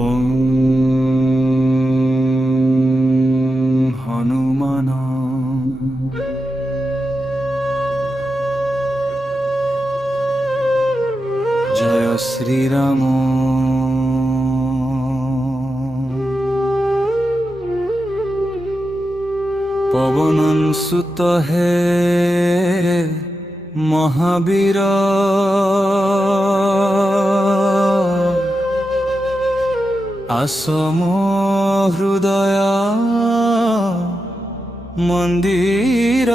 ওম হনুমান জয় শ্রীরাম। পবনং সুত হে মহাবীর, আসম হৃদয় মন্দির।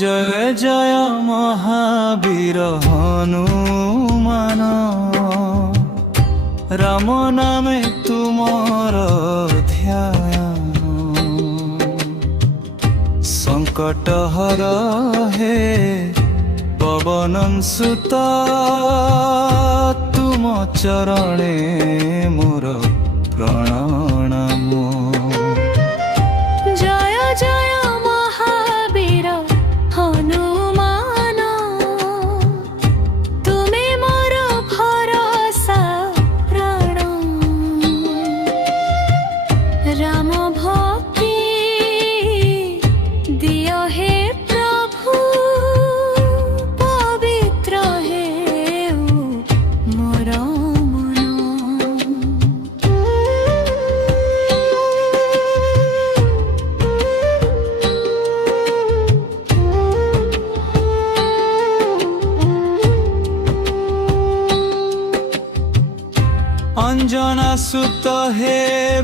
জয় জয় মহাবীর হনুমান, রাম নামে তুমর ধ্যান। সংকট হর হে পবনং সুত, তুম চরণে মোর প্রণাম। জয় জয় মহাবীর হনুমান, তুমি মোর ভরসা প্রাণ। রাম ভক্তি দিয় হে প্রভু, পবিত্র হেউ মোর মন। অঞ্জনা সুত হে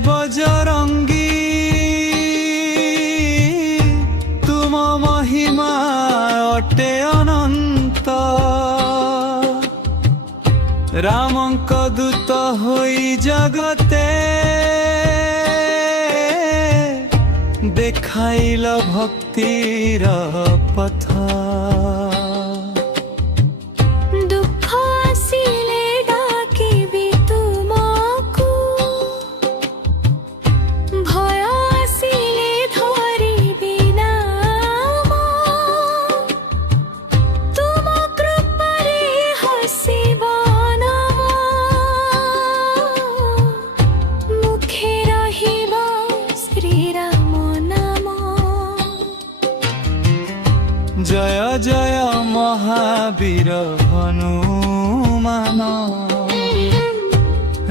বজরঙ্গী, তুম মহিমা অটে অনন্ত। রামঙ্ক দূত হই জগতে, দেখাইল ভক্তির পথ। দুঃখ আসিলে ডাকিবি তুমকু, ভয় আসিলে ধরিবি নাম। তুম কৃপারে হসিব নাম, মুখে রহিব শ্রীরাম নাম। জয় জয় মহাবীর হনুমান,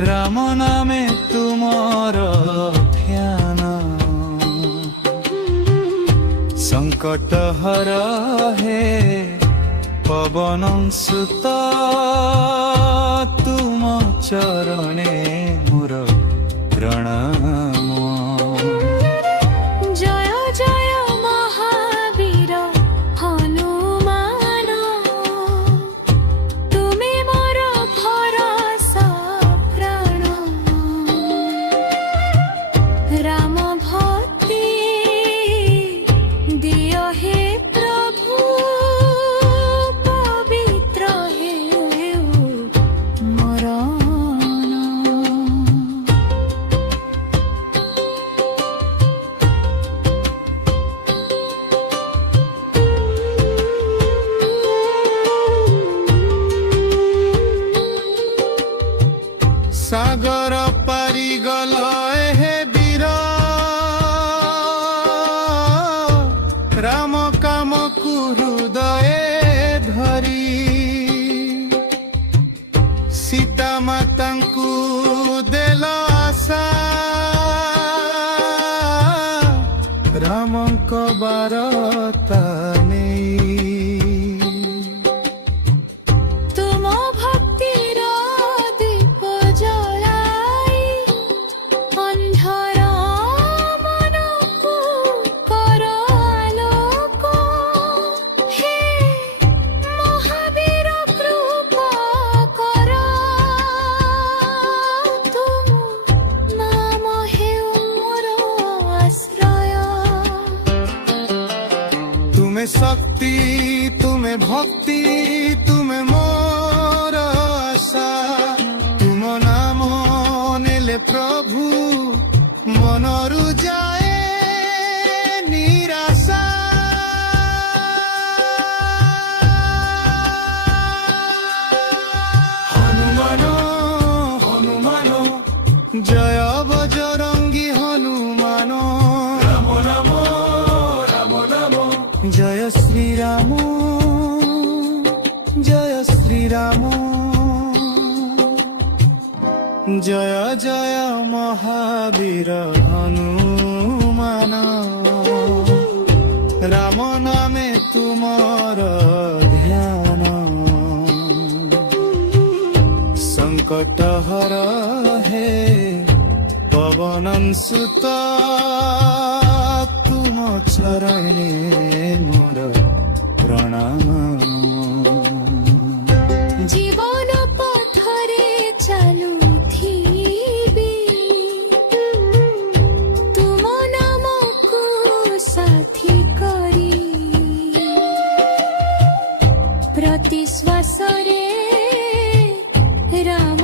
রাম নামে তুমর ধ্যান। সংকট হর হে পবনং সুত, তুম চরণে মোর প্রণাম। জয় জয় মহাবীর হনুমান, তুমি মোর ভরসা প্রাণ। রাম ভক্তি দিয় হে প্রভু, পবিত্র হেউ মোর মন। সাগর পারি গল হে বীর, রাম কাম হৃদয়ে ধরি। সীতা মাতাଙ୍କୁ দেল আশা, রামଙ୍କ ବାରତା ନେଇ। তুম ভক্তির দীপ জ্বলাই, অন্ধর মনকু কর আলোক। হে মহাবীর কৃপা কর, তুম নাম হেউ মোর আশ্রয়। তুমে শক্তি, তুমে ভক্তি, তুমে মোর আশা। তুম নাম নেলে প্রভু মনৰু যায় নিৰাশা হনুমান হনুমান জয় বজরঙ্গী হনুমান রাম রাম রাম রাম জয় শ্রীরাম জয় শ্রীরাম জয় জয় মহাবীর হনুমান রাম নামে তুমর ধ্যান সংকট হর হে পবনন সুত তুম চরণে মোর প্রণাম জীবন পথরে চালুথিবি তুম নামকু সাথী করি প্রতি শ্বাসরে রাম